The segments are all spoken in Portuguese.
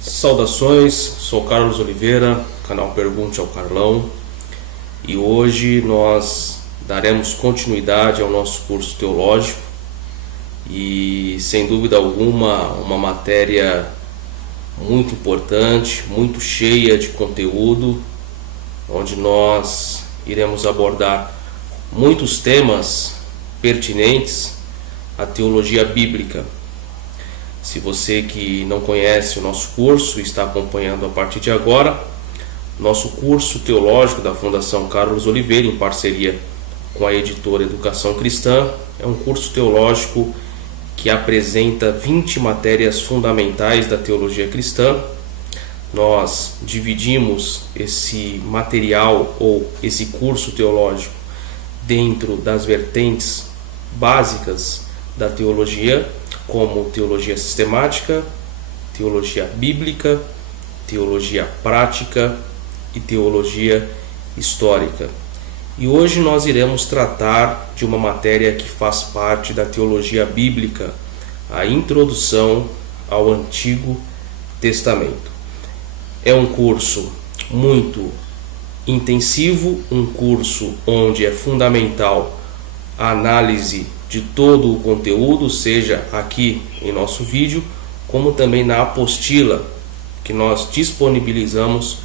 Saudações, sou Carlos Oliveira, canal Pergunte ao Carlão, e hoje nós daremos continuidade ao nosso curso teológico e, sem dúvida alguma, uma matéria muito importante, muito cheia de conteúdo, onde nós iremos abordar muitos temas pertinentes à teologia bíblica. Se você que não conhece o nosso curso e está acompanhando a partir de agora, nosso curso teológico da Fundação Carlos Oliveira, em parceria com a editora Educação Cristã, é um curso teológico que apresenta 20 matérias fundamentais da teologia cristã. Nós dividimos esse material ou esse curso teológico dentro das vertentes básicas da teologia, como teologia sistemática, teologia bíblica, teologia prática e teologia histórica. E hoje nós iremos tratar de uma matéria que faz parte da teologia bíblica, a introdução ao Antigo Testamento. É um curso muito intensivo, um curso onde é fundamental a análise de todo o conteúdo, seja aqui em nosso vídeo, como também na apostila que nós disponibilizamos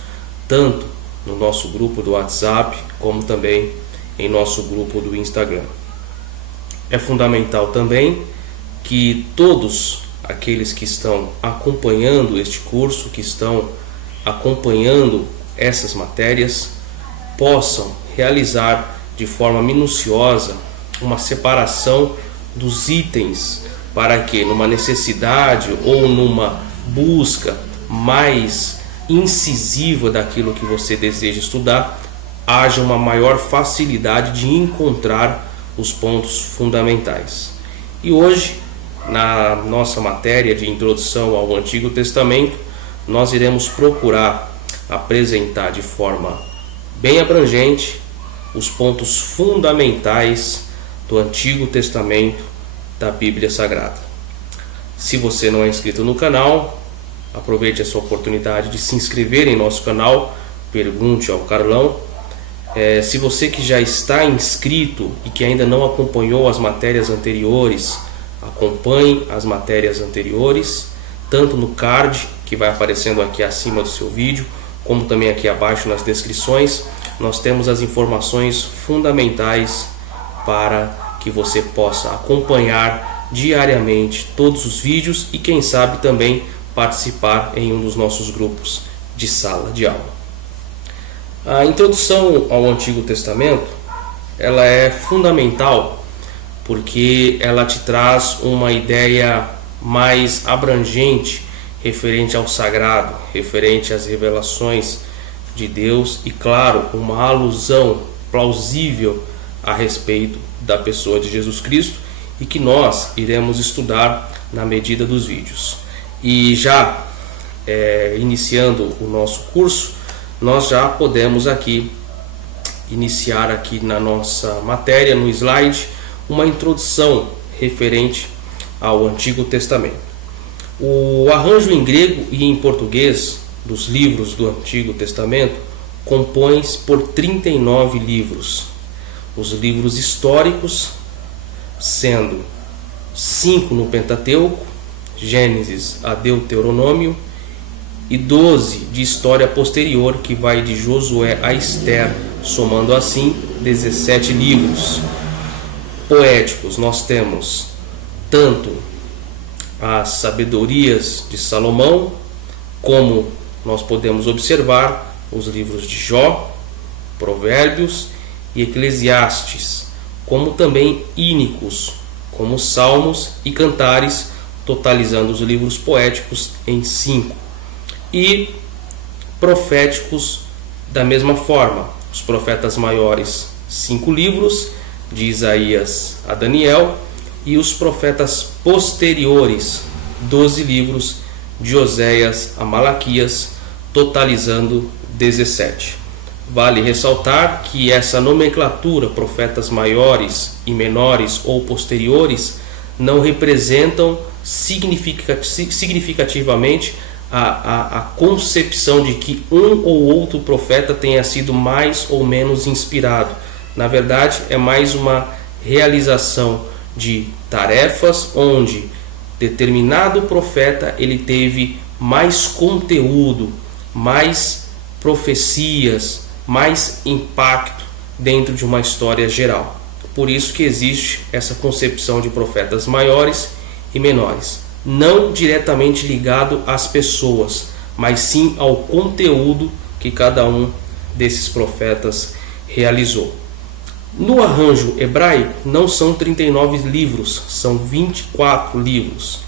tanto no nosso grupo do WhatsApp, como também em nosso grupo do Instagram. É fundamental também que todos aqueles que estão acompanhando este curso, que estão acompanhando essas matérias, possam realizar de forma minuciosa uma separação dos itens, para que numa necessidade ou numa busca mais incisiva daquilo que você deseja estudar, haja uma maior facilidade de encontrar os pontos fundamentais. E hoje, na nossa matéria de introdução ao Antigo Testamento, nós iremos procurar apresentar de forma bem abrangente os pontos fundamentais do Antigo Testamento da Bíblia Sagrada. Se você não é inscrito no canal, aproveite essa oportunidade de se inscrever em nosso canal, Pergunte ao Carlão. Se você que já está inscrito e que ainda não acompanhou as matérias anteriores, acompanhe as matérias anteriores, tanto no card que vai aparecendo aqui acima do seu vídeo, como também aqui abaixo nas descrições. Nós temos as informações fundamentais para que você possa acompanhar diariamente todos os vídeos e, quem sabe, também participar em um dos nossos grupos de sala de aula. A introdução ao Antigo Testamento, ela é fundamental porque ela te traz uma ideia mais abrangente referente ao sagrado, referente às revelações de Deus e, claro, uma alusão plausível a respeito da pessoa de Jesus Cristo, e que nós iremos estudar na medida dos vídeos. E já iniciando o nosso curso, nós já podemos aqui iniciar aqui na nossa matéria, no slide, uma introdução referente ao Antigo Testamento. O arranjo em grego e em português dos livros do Antigo Testamento compõe-se por 39 livros. Os livros históricos, sendo 5 no Pentateuco, Gênesis a Deuteronômio, e 12 de história posterior, que vai de Josué a Esther, somando assim 17 livros. Poéticos, nós temos tanto as sabedorias de Salomão, como nós podemos observar os livros de Jó, Provérbios e Eclesiastes, como também ínicos, como Salmos e Cantares, totalizando os livros poéticos em 5. E proféticos da mesma forma, os profetas maiores, 5 livros, de Isaías a Daniel, e os profetas posteriores, 12 livros, de Oséias a Malaquias, totalizando 17. Vale ressaltar que essa nomenclatura, profetas maiores e menores ou posteriores, não representam significativamente a concepção de que um ou outro profeta tenha sido mais ou menos inspirado. Na verdade, é mais uma realização de tarefas onde determinado profeta ele teve mais conteúdo, mais profecias, mais impacto dentro de uma história geral. Por isso que existe essa concepção de profetas maiores e menores, não diretamente ligado às pessoas, mas sim ao conteúdo que cada um desses profetas realizou. No arranjo hebraico não são 39 livros, são 24 livros.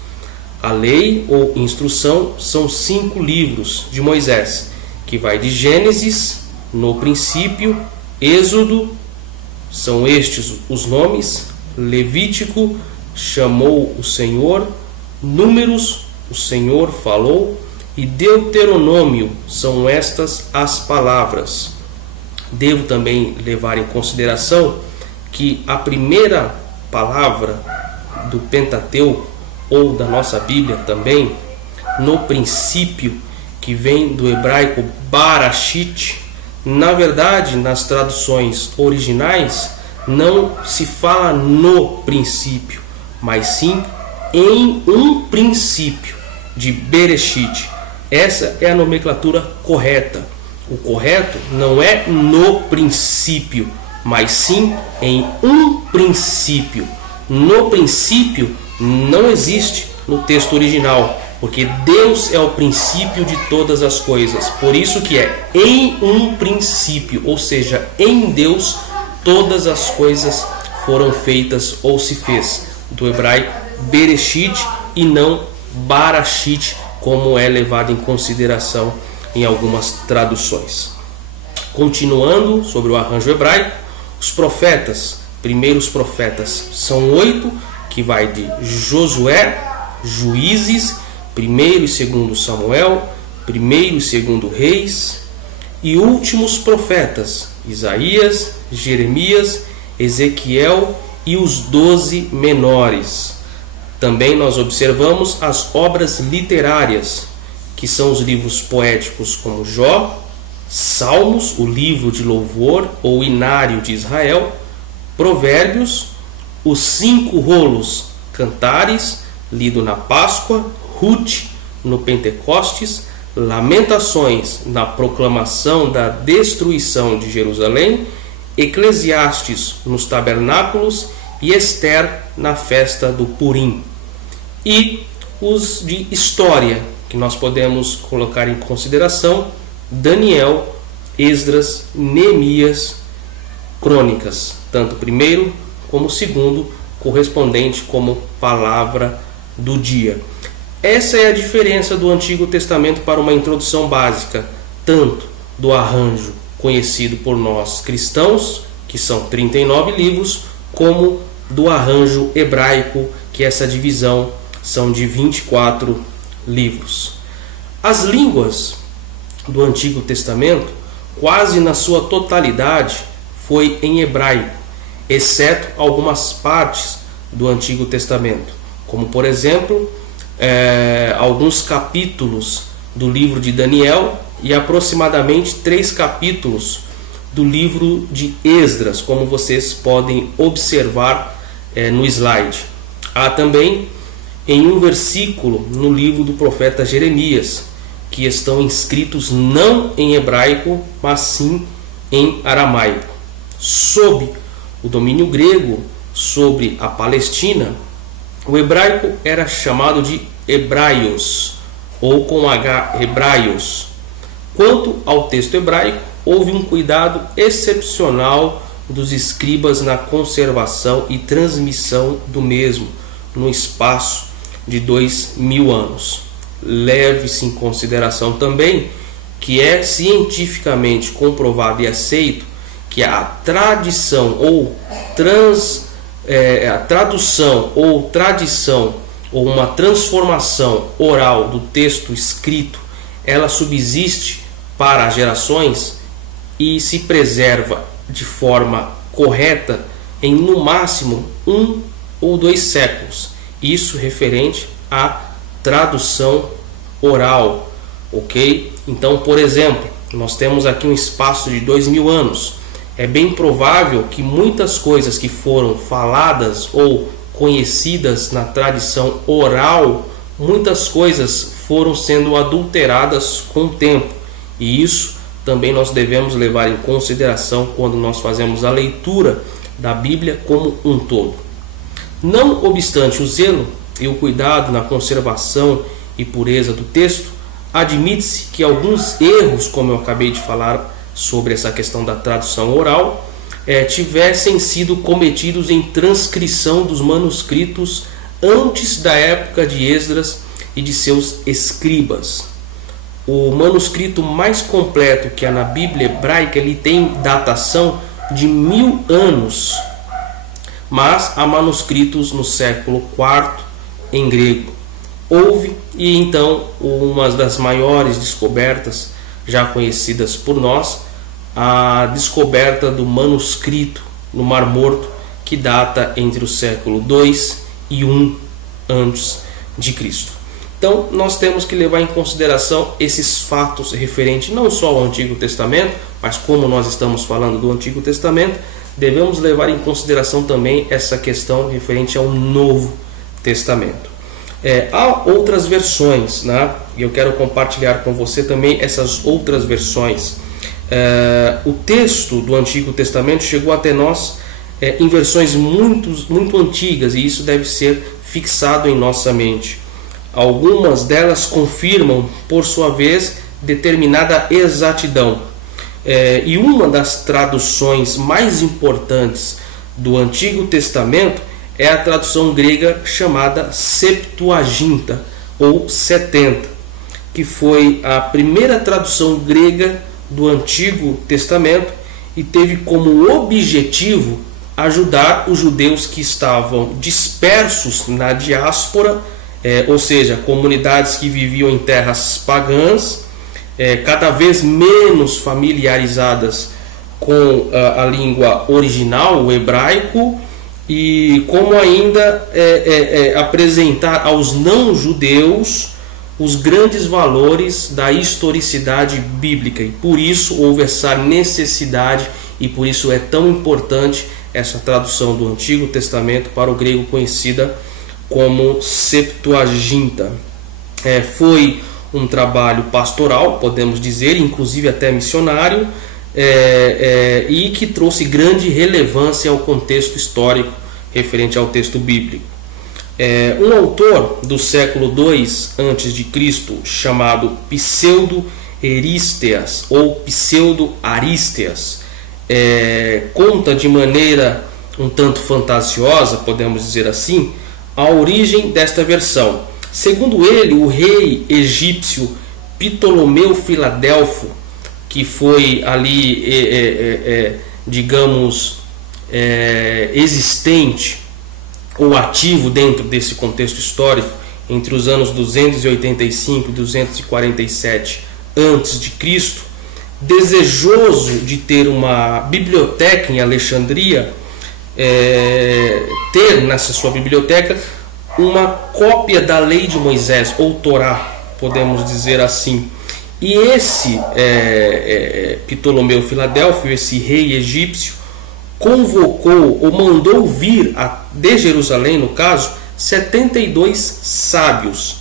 A lei ou instrução são 5 livros de Moisés, que vai de Gênesis, no princípio, Êxodo, são estes os nomes, Levítico, chamou o Senhor, Números, o Senhor falou, e Deuteronômio, são estas as palavras. Devo também levar em consideração que a primeira palavra do Pentateuco, ou da nossa Bíblia também, no princípio, que vem do hebraico Barashit, na verdade, nas traduções originais, não se fala no princípio, mas sim em um princípio, de Bereshit. Essa é a nomenclatura correta. O correto não é no princípio, mas sim em um princípio. No princípio não existe no texto original, porque Deus é o princípio de todas as coisas. Por isso que é em um princípio, ou seja, em Deus todas as coisas foram feitas ou se fez. Do hebraico Bereshit e não Barashit, como é levado em consideração em algumas traduções. Continuando sobre o arranjo hebraico, os profetas, primeiros profetas, são 8, que vai de Josué, Juízes, 1º e 2º Samuel, 1º e 2º Reis, e últimos profetas, Isaías, Jeremias, Ezequiel e os 12 menores. Também nós observamos as obras literárias, que são os livros poéticos como Jó, Salmos, o livro de louvor ou inário de Israel, Provérbios, os 5 rolos Cantares, lido na Páscoa, Ruth no Pentecostes, Lamentações na proclamação da destruição de Jerusalém, Eclesiastes nos tabernáculos e Ester na festa do Purim. E os de história, que nós podemos colocar em consideração, Daniel, Esdras, Neemias, Crônicas, tanto primeiro como segundo, correspondente como palavra do dia. Essa é a diferença do Antigo Testamento para uma introdução básica, tanto do arranjo conhecido por nós cristãos, que são 39 livros, como do arranjo hebraico, que essa divisão são de 24 livros. As línguas do Antigo Testamento, quase na sua totalidade, foi em hebraico, exceto algumas partes do Antigo Testamento, como por exemplo, alguns capítulos do livro de Daniel e aproximadamente 3 capítulos do livro de Esdras, como vocês podem observar no slide. Há também em um versículo no livro do profeta Jeremias, que estão inscritos não em hebraico, mas sim em aramaico. Sob o domínio grego sobre a Palestina, o hebraico era chamado de hebraios, ou com H, hebraios. Quanto ao texto hebraico, houve um cuidado excepcional dos escribas na conservação e transmissão do mesmo no espaço de 2000 anos. Leve-se em consideração também que é cientificamente comprovado e aceito que a tradição ou a tradução ou tradição ou uma transformação oral do texto escrito ela subsiste para as gerações e se preserva de forma correta em no máximo 1 ou 2 séculos. Isso referente à tradução oral, ok? Então, por exemplo, nós temos aqui um espaço de 2000 anos. É bem provável que muitas coisas que foram faladas ou conhecidas na tradição oral, muitas coisas foram sendo adulteradas com o tempo, e isso também nós devemos levar em consideração quando nós fazemos a leitura da Bíblia como um todo. Não obstante o zelo e o cuidado na conservação e pureza do texto, admite-se que alguns erros, como eu acabei de falar sobre essa questão da tradução oral, tivessem sido cometidos em transcrição dos manuscritos antes da época de Esdras e de seus escribas. O manuscrito mais completo que há na Bíblia hebraica, ele tem datação de 1000 anos, mas há manuscritos no século IV em grego. Houve, e então, uma das maiores descobertas já conhecidas por nós, a descoberta do manuscrito no Mar Morto, que data entre o século II e I antes de Cristo. Então, nós temos que levar em consideração esses fatos referentes não só ao Antigo Testamento, mas como nós estamos falando do Antigo Testamento, devemos levar em consideração também essa questão referente ao Novo Testamento. Há outras versões, né? E eu quero compartilhar com você também essas outras versões. O texto do Antigo Testamento chegou até nós em versões muito antigas, e isso deve ser fixado em nossa mente. Algumas delas confirmam, por sua vez, determinada exatidão. E uma das traduções mais importantes do Antigo Testamento é a tradução grega chamada Septuaginta, ou 70, que foi a primeira tradução grega do Antigo Testamento e teve como objetivo ajudar os judeus que estavam dispersos na diáspora, ou seja, comunidades que viviam em terras pagãs, cada vez menos familiarizadas com a língua original, o hebraico, e como ainda apresentar aos não-judeus os grandes valores da historicidade bíblica. E por isso houve essa necessidade, e por isso é tão importante essa tradução do Antigo Testamento para o grego, conhecida como Septuaginta. Foi um trabalho pastoral, podemos dizer, inclusive até missionário, e que trouxe grande relevância ao contexto histórico referente ao texto bíblico. Um autor do século II a.C., chamado Pseudo-Arísteas ou Pseudo-Arísteas, conta de maneira um tanto fantasiosa, podemos dizer assim, a origem desta versão. Segundo ele, o rei egípcio Ptolomeu Filadelfo, que foi ali, existente ou ativo dentro desse contexto histórico entre os anos 285 e 247 a.C., desejoso de ter uma biblioteca em Alexandria, ter nessa sua biblioteca uma cópia da lei de Moisés, ou Torá, podemos dizer assim. E esse Ptolomeu Filadelfo, esse rei egípcio, convocou ou mandou vir de Jerusalém, no caso, 72 sábios,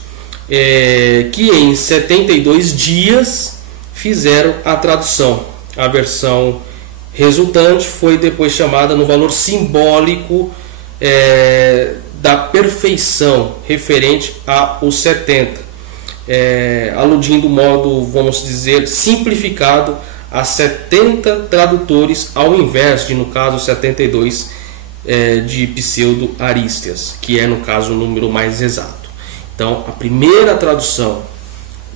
que em 72 dias fizeram a tradução. A versão resultante foi depois chamada no valor simbólico da perfeição, referente aos 70, aludindo modo, vamos dizer, simplificado a 70 tradutores, ao invés de, no caso, 72 de Pseudo-Arísteas, que é, no caso, o número mais exato. Então, a primeira tradução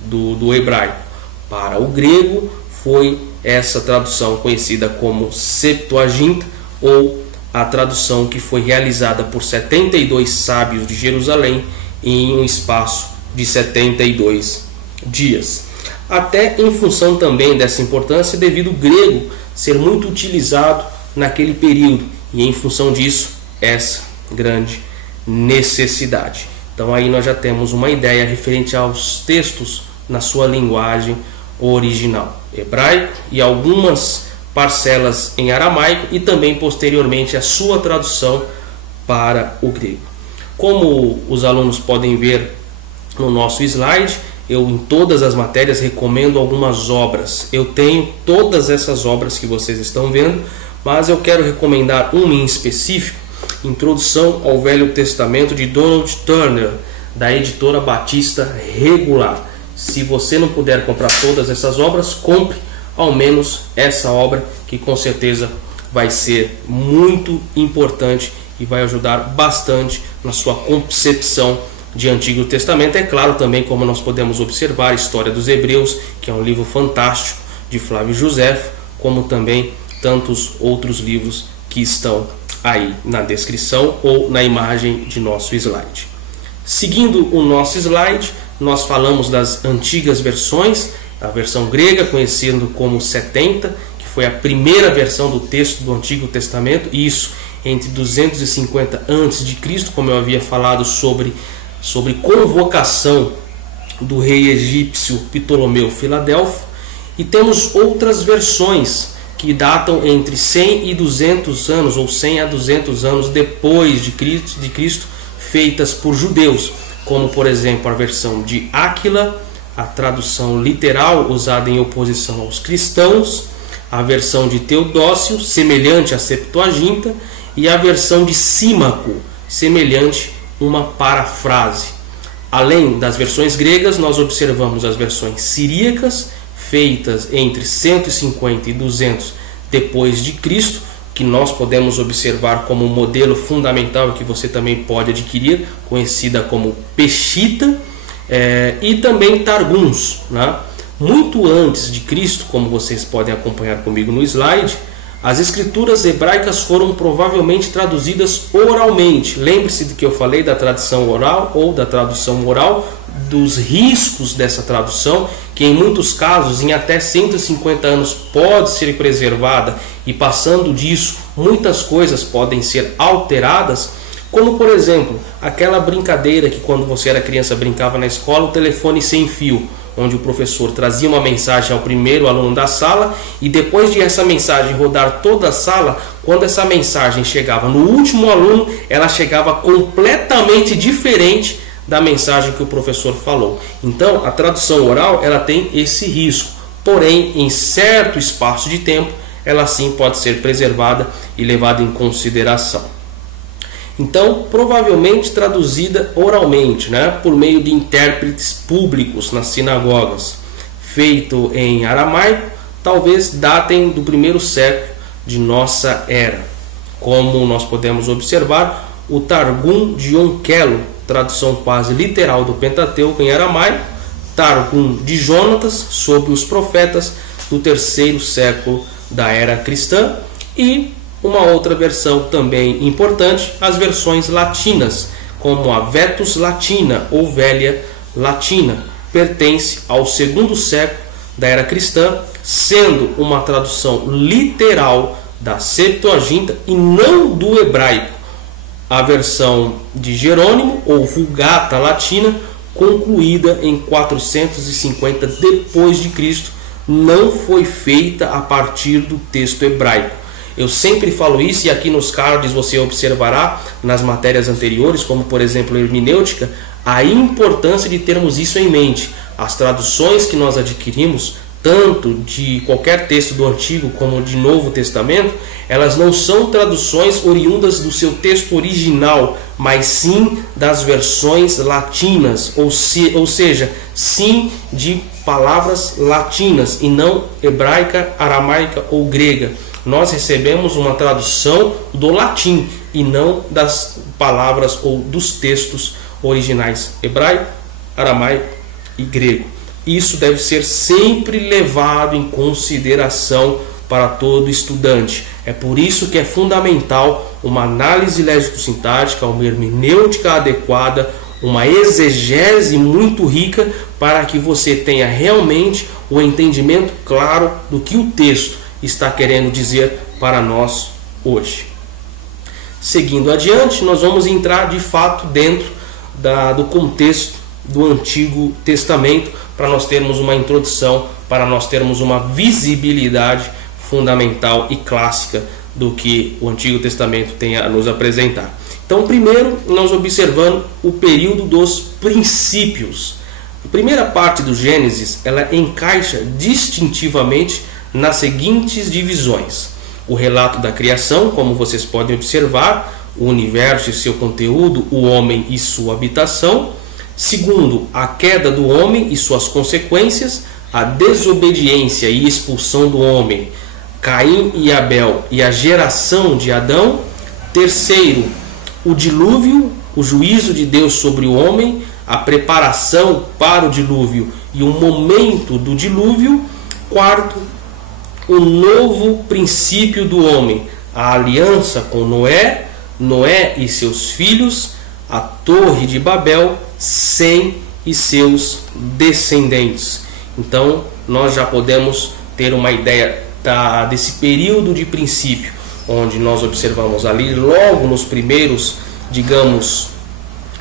do hebraico para o grego foi essa tradução conhecida como Septuaginta, ou a tradução que foi realizada por 72 sábios de Jerusalém em um espaço de 72 dias. até em função também dessa importância devido ao grego ser muito utilizado naquele período e em função disso essa grande necessidade. Então aí nós já temos uma ideia referente aos textos na sua linguagem original, hebraico e algumas parcelas em aramaico e também posteriormente a sua tradução para o grego. Como os alunos podem ver no nosso slide, eu em todas as matérias recomendo algumas obras. Eu tenho todas essas obras que vocês estão vendo, mas eu quero recomendar uma em específico, Introdução ao Velho Testamento de Donald Turner, da editora Batista Regular. Se você não puder comprar todas essas obras, compre ao menos essa obra, que com certeza vai ser muito importante e vai ajudar bastante na sua concepção de Antigo Testamento. É claro também, como nós podemos observar, a História dos Hebreus, que é um livro fantástico de Flávio Josefo, como também tantos outros livros que estão aí na descrição ou na imagem de nosso slide. Seguindo o nosso slide, nós falamos das antigas versões, a versão grega, conhecida como 70, que foi a primeira versão do texto do Antigo Testamento, isso entre 250 a.C., como eu havia falado sobre convocação do rei egípcio Ptolomeu Filadelfo, e temos outras versões que datam entre 100 e 200 anos, ou 100 a 200 anos depois de Cristo, feitas por judeus, como por exemplo a versão de Áquila, a tradução literal usada em oposição aos cristãos, a versão de Teodócio, semelhante à Septuaginta, e a versão de Símaco, semelhante a uma parafrase. Além das versões gregas, nós observamos as versões siríacas, feitas entre 150 e 200 depois de Cristo, que nós podemos observar como um modelo fundamental que você também pode adquirir, conhecida como Peshitta, e também Targums, né? Muito antes de Cristo, como vocês podem acompanhar comigo no slide, as escrituras hebraicas foram provavelmente traduzidas oralmente. Lembre-se de que eu falei da tradição oral ou da tradução oral, dos riscos dessa tradução, que em muitos casos, em até 150 anos, pode ser preservada, e passando disso, muitas coisas podem ser alteradas, como por exemplo, aquela brincadeira que quando você era criança brincava na escola, o telefone sem fio, onde o professor trazia uma mensagem ao primeiro aluno da sala, e depois de essa mensagem rodar toda a sala, quando essa mensagem chegava no último aluno, ela chegava completamente diferente da mensagem que o professor falou. Então a tradução oral ela tem esse risco, porém em certo espaço de tempo ela sim pode ser preservada e levada em consideração. Então provavelmente traduzida oralmente, né, por meio de intérpretes públicos nas sinagogas, feito em aramaico, talvez datem do primeiro século de nossa era, como nós podemos observar o Targum de Onquelo, tradução quase literal do Pentateuco em aramaico, Targum de Jonatas, sobre os profetas, do terceiro século da era cristã, e uma outra versão também importante, as versões latinas, como a Vetus Latina ou Velha Latina, pertence ao segundo século da era cristã, sendo uma tradução literal da Septuaginta e não do hebraico. A versão de Jerônimo, ou Vulgata Latina, concluída em 450 depois de Cristo, não foi feita a partir do texto hebraico. Eu sempre falo isso, e aqui nos cards você observará nas matérias anteriores, como por exemplo a hermenêutica, a importância de termos isso em mente. As traduções que nós adquirimos, tanto de qualquer texto do Antigo como de Novo Testamento, elas não são traduções oriundas do seu texto original, mas sim das versões latinas, ou seja, sim de palavras latinas e não hebraica, aramaica ou grega. Nós recebemos uma tradução do latim e não das palavras ou dos textos originais hebraico, aramaico e grego. Isso deve ser sempre levado em consideração para todo estudante. É por isso que é fundamental uma análise léxico-sintática, uma hermenêutica adequada, uma exegese muito rica para que você tenha realmente o entendimento claro do que o texto está querendo dizer para nós hoje. Seguindo adiante, nós vamos entrar de fato dentro do contexto do Antigo Testamento, para nós termos uma introdução, para nós termos uma visibilidade fundamental e clássica do que o Antigo Testamento tem a nos apresentar. Então, primeiro, nós observando o período dos princípios. A primeira parte do Gênesis, ela encaixa distintivamente nas seguintes divisões: o relato da criação, como vocês podem observar, o universo e seu conteúdo, o homem e sua habitação. Segundo, a queda do homem e suas consequências, a desobediência e expulsão do homem, Caim e Abel e a geração de Adão. Terceiro, o dilúvio, o juízo de Deus sobre o homem, a preparação para o dilúvio e o momento do dilúvio. Quarto, o novo princípio do homem, a aliança com Noé, Noé e seus filhos, a Torre de Babel, Sem e seus descendentes. Então, nós já podemos ter uma ideia desse período de princípio, onde nós observamos ali logo nos primeiros, digamos,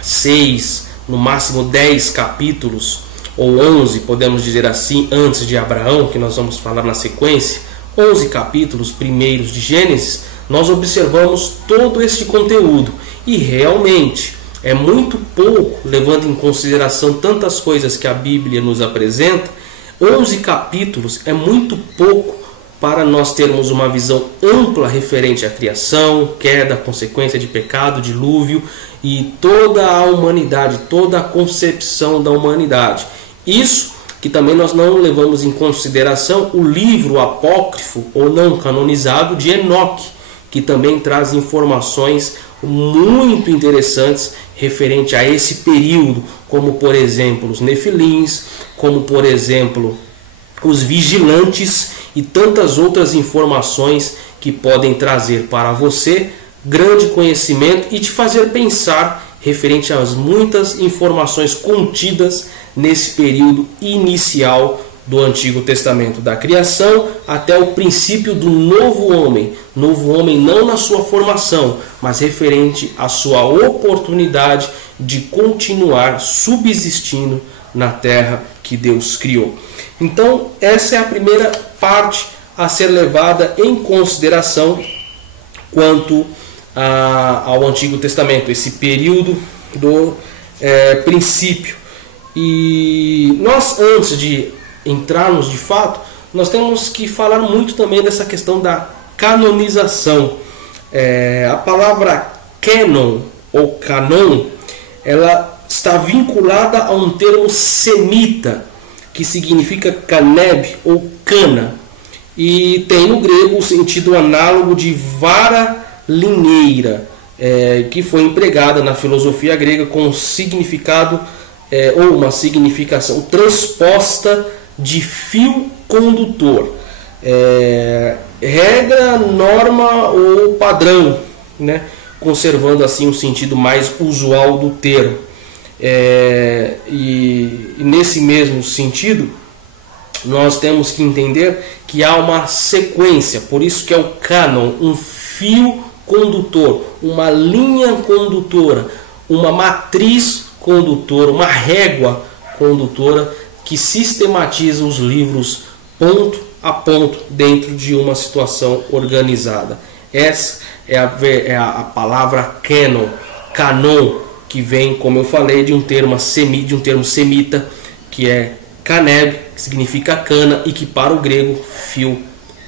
6, no máximo 10 capítulos, ou 11, podemos dizer assim, antes de Abraão, que nós vamos falar na sequência, 11 capítulos primeiros de Gênesis, nós observamos todo este conteúdo. E realmente é muito pouco, levando em consideração tantas coisas que a Bíblia nos apresenta. 11 capítulos é muito pouco para nós termos uma visão ampla referente à criação, queda, consequência de pecado, dilúvio e toda a humanidade, toda a concepção da humanidade. Isso que também nós não levamos em consideração o livro apócrifo ou não canonizado de Enoque, que também traz informações muito interessantes referente a esse período, como por exemplo os nefilins, como por exemplo os vigilantes e tantas outras informações que podem trazer para você grande conhecimento e te fazer pensar referente às muitas informações contidas nesse período inicial do Antigo Testamento, da criação até o princípio do novo homem não na sua formação, mas referente à sua oportunidade de continuar subsistindo na terra que Deus criou. Então, essa é a primeira parte a ser levada em consideração quanto ao Antigo Testamento, esse período do princípio. E nós, antes de entrarmos de fato, nós temos que falar muito também dessa questão da canonização. A palavra canon ou canon, ela está vinculada a um termo semita, que significa caneb ou cana, e tem no grego o sentido análogo de vara linheira, que foi empregada na filosofia grega com significado ou uma significação transposta de fio condutor, regra, norma ou padrão, né? Conservando assim um sentido mais usual do termo. E nesse mesmo sentido, nós temos que entender que há uma sequência, por isso que é o cânon, um fio condutor, uma linha condutora, uma matriz condutora, uma régua condutora que sistematiza os livros ponto a ponto dentro de uma situação organizada. Essa é a palavra canon, que vem, como eu falei, de um termo semita, que é caneb, que significa cana, e que para o grego fio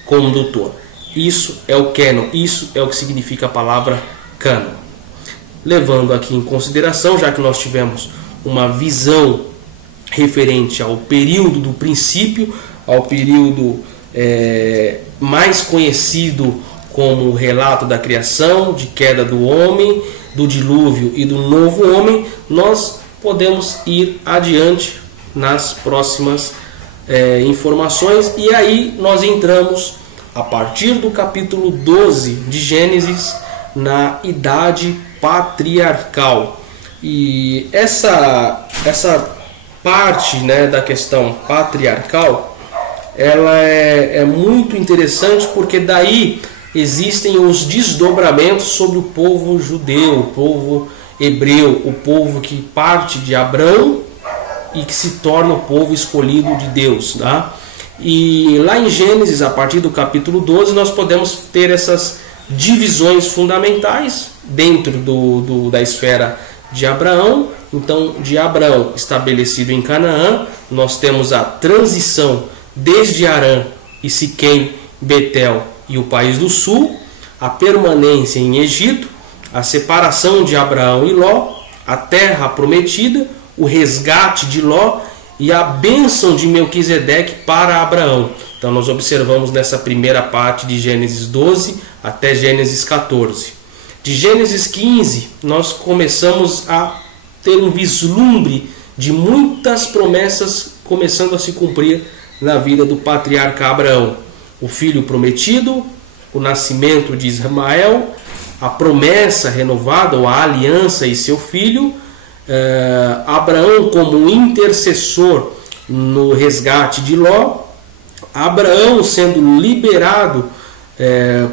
condutor. Isso é o canon, isso é o que significa a palavra canon. Levando aqui em consideração, já que nós tivemos uma visão referente ao período do princípio, ao período mais conhecido como o relato da criação, de queda do homem, do dilúvio e do novo homem, nós podemos ir adiante nas próximas informações, e aí nós entramos a partir do capítulo 12 de Gênesis na idade patriarcal. E essa parte, né, da questão patriarcal, ela é muito interessante, porque daí existem os desdobramentos sobre o povo judeu, o povo hebreu, o povo que parte de Abraão e que se torna o povo escolhido de Deus, tá? E lá em Gênesis, a partir do capítulo 12, nós podemos ter essas divisões fundamentais dentro da esfera de Abraão. Então, de Abraão estabelecido em Canaã, nós temos a transição desde Harã e Siquém, Betel e o país do sul, a permanência em Egito, a separação de Abraão e Ló, a terra prometida, o resgate de Ló e a bênção de Melquisedeque para Abraão. Então nós observamos nessa primeira parte de Gênesis 12 até Gênesis 14. De Gênesis 15 nós começamos a ter um vislumbre de muitas promessas começando a se cumprir na vida do patriarca Abraão. O filho prometido, o nascimento de Ismael, a promessa renovada, ou a aliança e seu filho, Abraão como intercessor no resgate de Ló, Abraão sendo liberado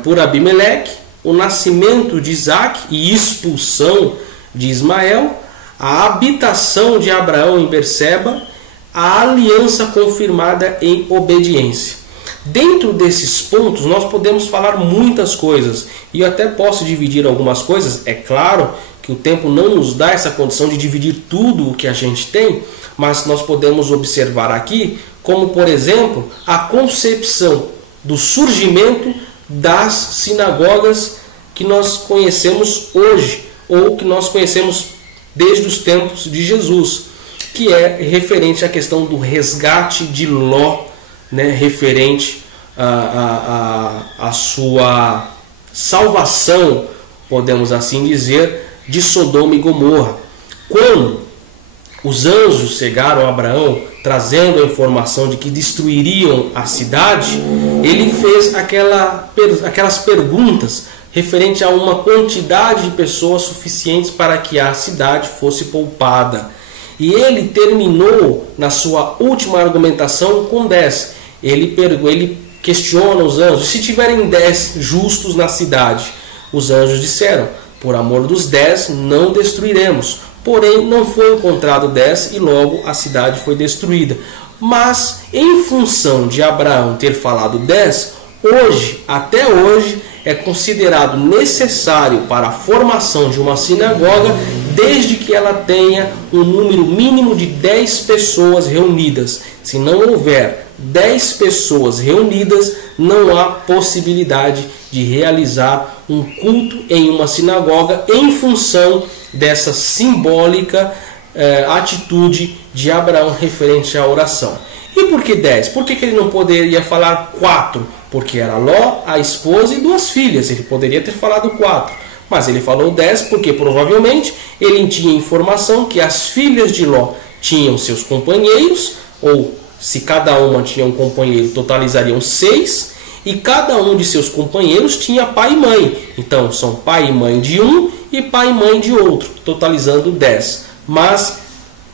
por Abimeleque, o nascimento de Isaac e expulsão de Ismael, a habitação de Abraão em Berseba, a aliança confirmada em obediência. Dentro desses pontos nós podemos falar muitas coisas, e eu até posso dividir algumas coisas. É claro que o tempo não nos dá essa condição de dividir tudo o que a gente tem, mas nós podemos observar aqui, como por exemplo, a concepção do surgimento das sinagogas que nós conhecemos hoje, ou que nós conhecemos desde os tempos de Jesus, que é referente à questão do resgate de Ló, né, referente à sua salvação, podemos assim dizer, de Sodoma e Gomorra. Quando os anjos chegaram a Abraão trazendo a informação de que destruiriam a cidade, ele fez aquelas perguntas referente a uma quantidade de pessoas suficientes para que a cidade fosse poupada. E ele terminou na sua última argumentação com 10. Ele questiona os anjos: se tiverem 10 justos na cidade? Os anjos disseram: por amor dos 10 não destruiremos. Porém não foi encontrado 10 e logo a cidade foi destruída. Mas em função de Abraão ter falado 10, hoje, até hoje, é considerado necessário para a formação de uma sinagoga, desde que ela tenha um número mínimo de 10 pessoas reunidas. Se não houver 10 pessoas reunidas, não há possibilidade de realizar um culto em uma sinagoga, em função dessa simbólica atitude de Abraão referente à oração. E por que 10? Por que ele não poderia falar 4? Porque era Ló, a esposa e 2 filhas. Ele poderia ter falado 4. Mas ele falou 10 porque provavelmente ele tinha informação que as filhas de Ló tinham seus companheiros, ou se cada uma tinha um companheiro, totalizariam 6, e cada um de seus companheiros tinha pai e mãe. Então são pai e mãe de um e pai e mãe de outro, totalizando 10. Mas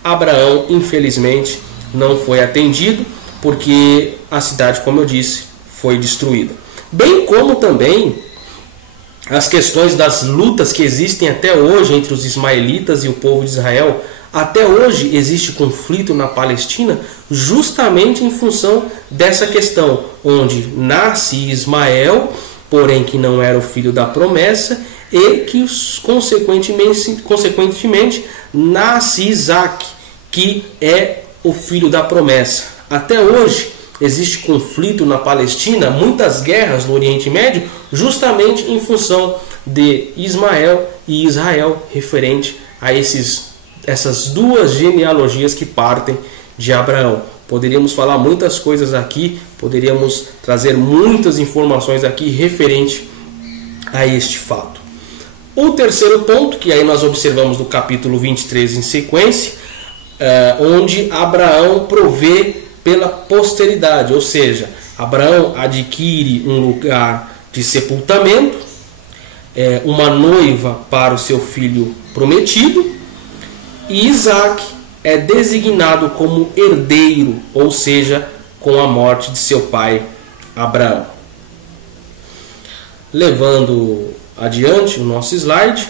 Abraão, infelizmente, não foi atendido, porque a cidade, como eu disse, foi destruída. Bem como também as questões das lutas que existem até hoje entre os ismaelitas e o povo de Israel. Até hoje existe conflito na Palestina justamente em função dessa questão, onde nasce Ismael, porém que não era o filho da promessa, e que consequentemente nasce Isaac, que é o filho da promessa. Até hoje existe conflito na Palestina, muitas guerras no Oriente Médio, justamente em função de Ismael e Israel, referente a essas duas genealogias que partem de Abraão. Poderíamos falar muitas coisas aqui, poderíamos trazer muitas informações aqui referente a este fato. O terceiro ponto, que aí nós observamos no capítulo 23 em sequência, onde Abraão provê pela posteridade, ou seja, Abraão adquire um lugar de sepultamento, uma noiva para o seu filho prometido, e Isaac é designado como herdeiro, ou seja, com a morte de seu pai Abraão. Levando adiante o nosso slide,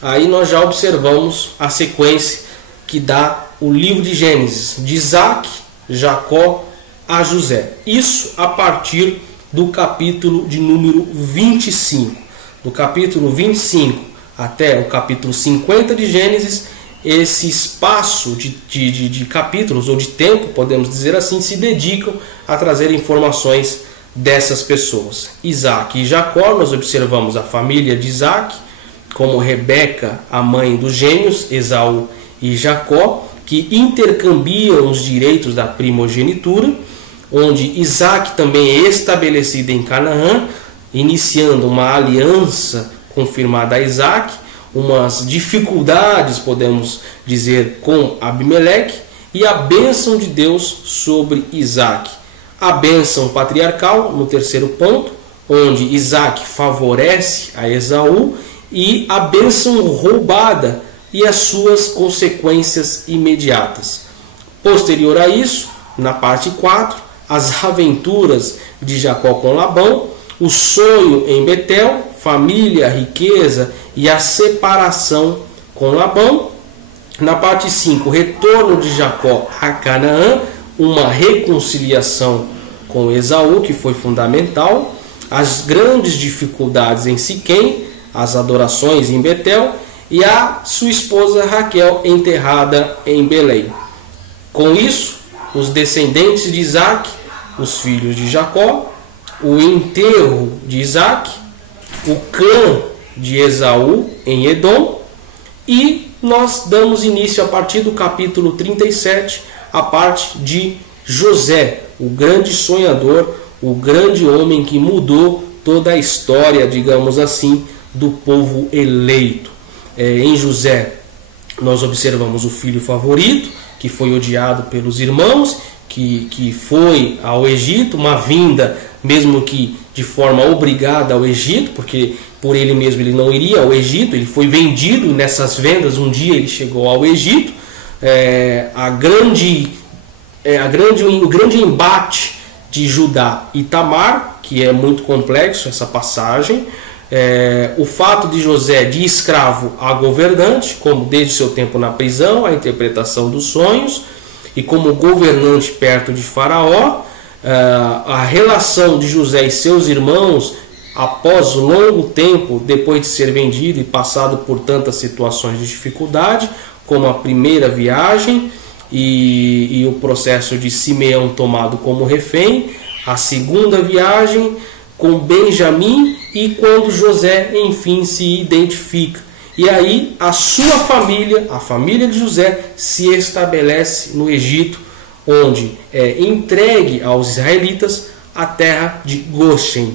aí nós já observamos a sequência que dá o livro de Gênesis, de Isaac, Jacó a José. Isso a partir do capítulo de número 25. Do capítulo 25 até o capítulo 50 de Gênesis, esse espaço de capítulos, ou de tempo, podemos dizer assim, se dedicam a trazer informações dessas pessoas. Isaac e Jacó, nós observamos a família de Isaac, como Rebeca, a mãe dos gêmeos, Esaú e Jacó, que intercambiam os direitos da primogenitura, onde Isaac também é estabelecido em Canaã, iniciando uma aliança confirmada a Isaac, umas dificuldades, podemos dizer, com Abimeleque, e a bênção de Deus sobre Isaac. A bênção patriarcal, no terceiro ponto, onde Isaac favorece a Esaú, e a bênção roubada e as suas consequências imediatas. Posterior a isso, na parte 4, as aventuras de Jacó com Labão, o sonho em Betel, família, riqueza e a separação com Labão. Na parte 5, o retorno de Jacó a Canaã, uma reconciliação com Esaú, que foi fundamental, as grandes dificuldades em Siquém, as adorações em Betel e a sua esposa Raquel enterrada em Belém. Com isso, os descendentes de Isaac, os filhos de Jacó, o enterro de Isaac, o clã de Esaú em Edom, e nós damos início a partir do capítulo 37, a parte de José, o grande sonhador, o grande homem que mudou toda a história, digamos assim, do povo eleito. Em José, nós observamos o filho favorito, que foi odiado pelos irmãos, que foi ao Egito, uma vinda, mesmo que de forma obrigada ao Egito, porque por ele mesmo ele não iria ao Egito, ele foi vendido nessas vendas, um dia ele chegou ao Egito. O grande embate de Judá e Tamar, que é muito complexo essa passagem, o fato de José de escravo a governante, como desde seu tempo na prisão, a interpretação dos sonhos, e como governante perto de Faraó, a relação de José e seus irmãos após longo tempo, depois de ser vendido e passado por tantas situações de dificuldade, como a primeira viagem e o processo de Simeão tomado como refém, a segunda viagem com Benjamim e quando José enfim se identifica. E aí a sua família, a família de José, se estabelece no Egito, onde é entregue aos israelitas a terra de Goshen.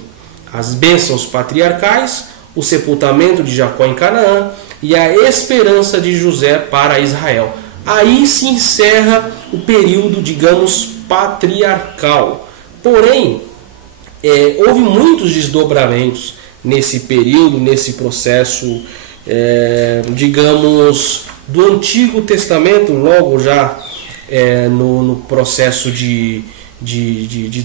As bênçãos patriarcais, o sepultamento de Jacó em Canaã e a esperança de José para Israel. Aí se encerra o período, digamos, patriarcal. Porém, houve muitos desdobramentos nesse período, nesse processo, digamos, do Antigo Testamento, logo já no processo de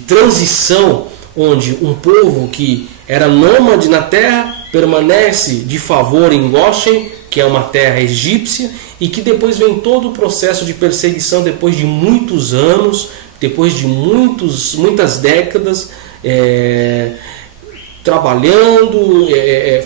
transição, onde um povo que era nômade na terra permanece de favor em Goshen, que é uma terra egípcia, e que depois vem todo o processo de perseguição depois de muitos anos, depois de muitas décadas, trabalhando,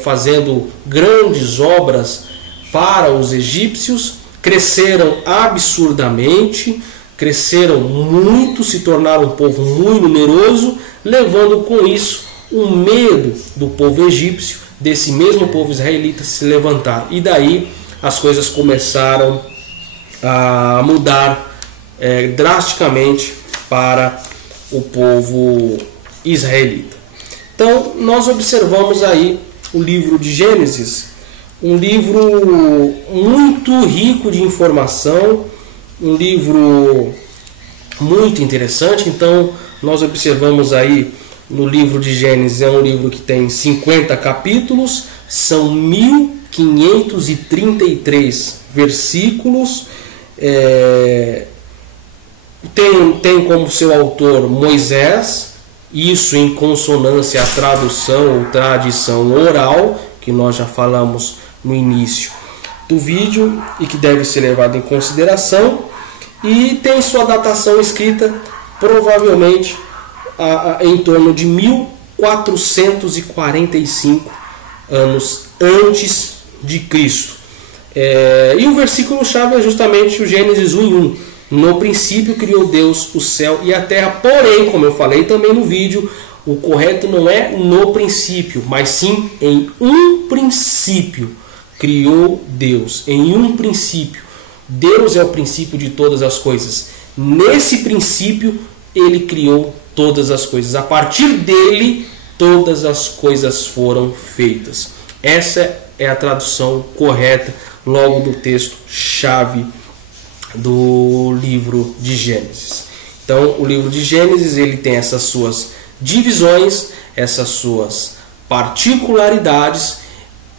fazendo grandes obras para os egípcios, cresceram absurdamente, cresceram muito, se tornaram um povo muito numeroso, levando com isso o medo do povo egípcio, desse mesmo povo israelita se levantar. E daí as coisas começaram a mudar drasticamente para o povo israelita. Então nós observamos aí o livro de Gênesis, um livro muito rico de informação, um livro muito interessante. Então nós observamos aí no livro de Gênesis, é um livro que tem 50 capítulos, são 533 versículos. Tem como seu autor Moisés, isso em consonância à tradução ou tradição oral, que nós já falamos no início do vídeo e que deve ser levado em consideração, e tem sua datação escrita provavelmente em torno de 1445 anos antes de Cristo. E o versículo-chave é justamente o Gênesis 1:1. No princípio criou Deus o céu e a terra, porém, como eu falei também no vídeo, o correto não é no princípio, mas sim em um princípio criou Deus. Em um princípio. Deus é o princípio de todas as coisas. Nesse princípio, Ele criou todas as coisas. A partir dele, todas as coisas foram feitas. Essa é a tradução correta logo do texto-chave do livro de Gênesis. Então, o livro de Gênesis ele tem essas suas divisões, essas suas particularidades,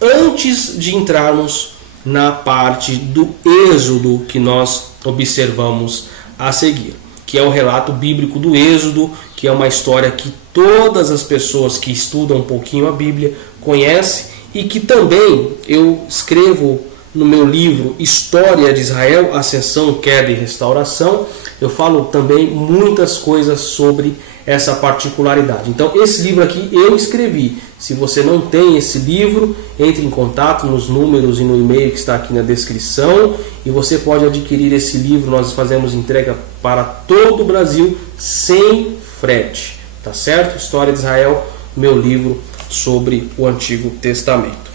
antes de entrarmos na parte do Êxodo que nós observamos a seguir, que é o relato bíblico do Êxodo, que é uma história que todas as pessoas que estudam um pouquinho a Bíblia conhecem, e que também eu escrevo no meu livro História de Israel, Ascensão, Queda e Restauração. Eu falo também muitas coisas sobre essa particularidade. Então esse livro aqui eu escrevi. Se você não tem esse livro, entre em contato nos números e no e-mail que está aqui na descrição, e você pode adquirir esse livro. Nós fazemos entrega para todo o Brasil sem frete, tá certo? História de Israel, meu livro sobre o Antigo Testamento.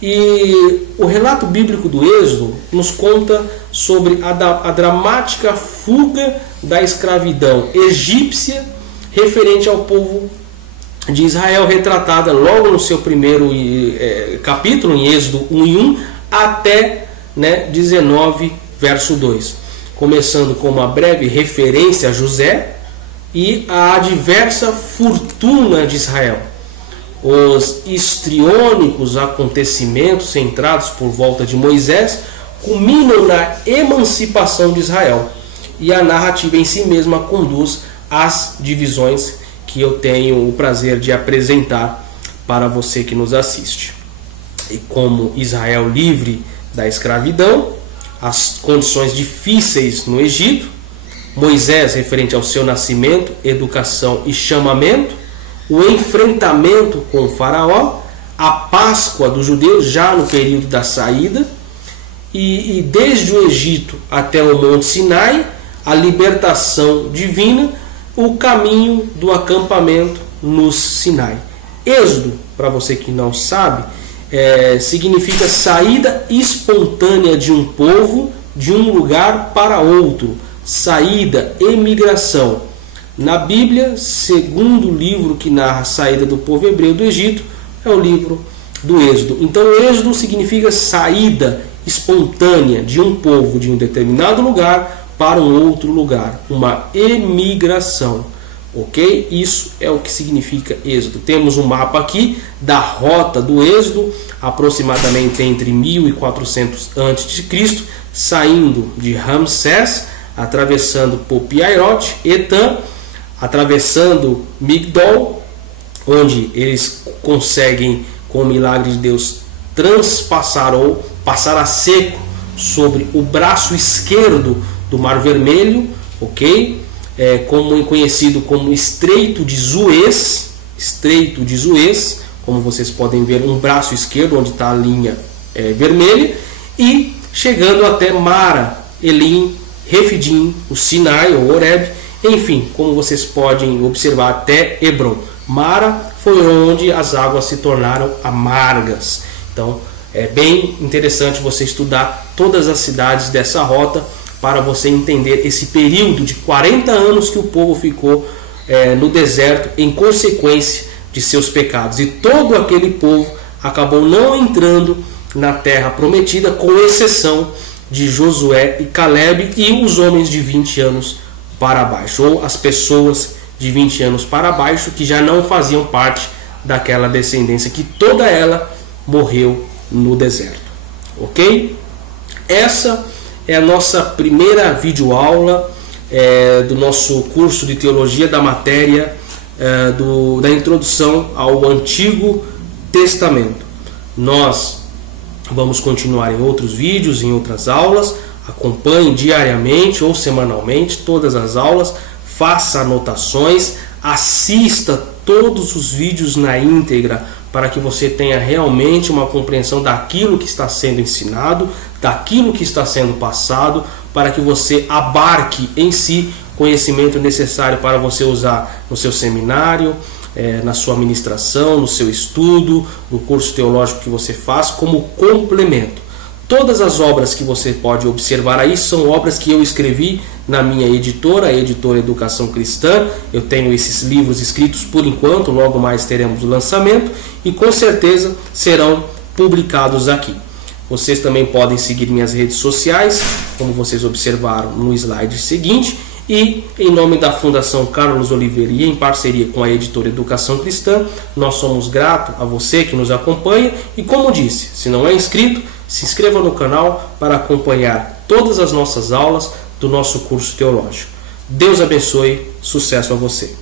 E o relato bíblico do Êxodo nos conta sobre a dramática fuga da escravidão egípcia referente ao povo de Israel, retratada logo no seu primeiro capítulo, em Êxodo 1:1 até 19, verso 2. Começando com uma breve referência a José e a adversa fortuna de Israel. Os histriônicos acontecimentos centrados por volta de Moisés culminam na emancipação de Israel, e a narrativa em si mesma conduz às divisões que eu tenho o prazer de apresentar para você que nos assiste. E como Israel livre da escravidão, as condições difíceis no Egito, Moisés referente ao seu nascimento, educação e chamamento, o enfrentamento com o faraó, a Páscoa dos judeus já no período da saída, e desde o Egito até o Monte Sinai, a libertação divina, o caminho do acampamento no Sinai. Êxodo, para você que não sabe, significa saída espontânea de um povo de um lugar para outro, saída, emigração. Na Bíblia, segundo livro que narra a saída do povo hebreu do Egito, é o livro do Êxodo. Então, o Êxodo significa saída espontânea de um povo de um determinado lugar para um outro lugar, uma emigração, ok? Isso é o que significa Êxodo. Temos um mapa aqui da rota do Êxodo, aproximadamente entre 1400 a.C., saindo de Ramsés, atravessando por Piairot, Etam, atravessando Migdol, onde eles conseguem, com o milagre de Deus, transpassar ou passar a seco sobre o braço esquerdo do Mar Vermelho, ok? Como conhecido como Estreito de Suez, como vocês podem ver, um braço esquerdo onde está a linha vermelha, e chegando até Mara, Elim, Refidim, o Sinai ou Horeb, enfim, como vocês podem observar, até Hebron. Mara foi onde as águas se tornaram amargas. Então é bem interessante você estudar todas as cidades dessa rota para você entender esse período de 40 anos que o povo ficou no deserto em consequência de seus pecados. E todo aquele povo acabou não entrando na terra prometida, com exceção de Josué e Caleb e os homens de 20 anos para baixo, ou as pessoas de 20 anos para baixo, que já não faziam parte daquela descendência, que toda ela morreu no deserto. Ok? Essa é a nossa primeira videoaula do nosso curso de teologia da matéria da introdução ao Antigo Testamento. Nós vamos continuar em outros vídeos, em outras aulas. Acompanhe diariamente ou semanalmente todas as aulas, faça anotações, assista todos os vídeos na íntegra para que você tenha realmente uma compreensão daquilo que está sendo ensinado, daquilo que está sendo passado, para que você abarque em si conhecimento necessário para você usar no seu seminário, na sua ministração, no seu estudo, no curso teológico que você faz, como complemento. Todas as obras que você pode observar aí são obras que eu escrevi na minha editora, a editora Educação Cristã. Eu tenho esses livros escritos por enquanto, logo mais teremos o lançamento e com certeza serão publicados aqui. Vocês também podem seguir minhas redes sociais, como vocês observaram no slide seguinte. E em nome da Fundação Carlos Oliveira e em parceria com a editora Educação Cristã, nós somos gratos a você que nos acompanha e, como disse, se não é inscrito, se inscreva no canal para acompanhar todas as nossas aulas do nosso curso teológico. Deus abençoe, sucesso a você!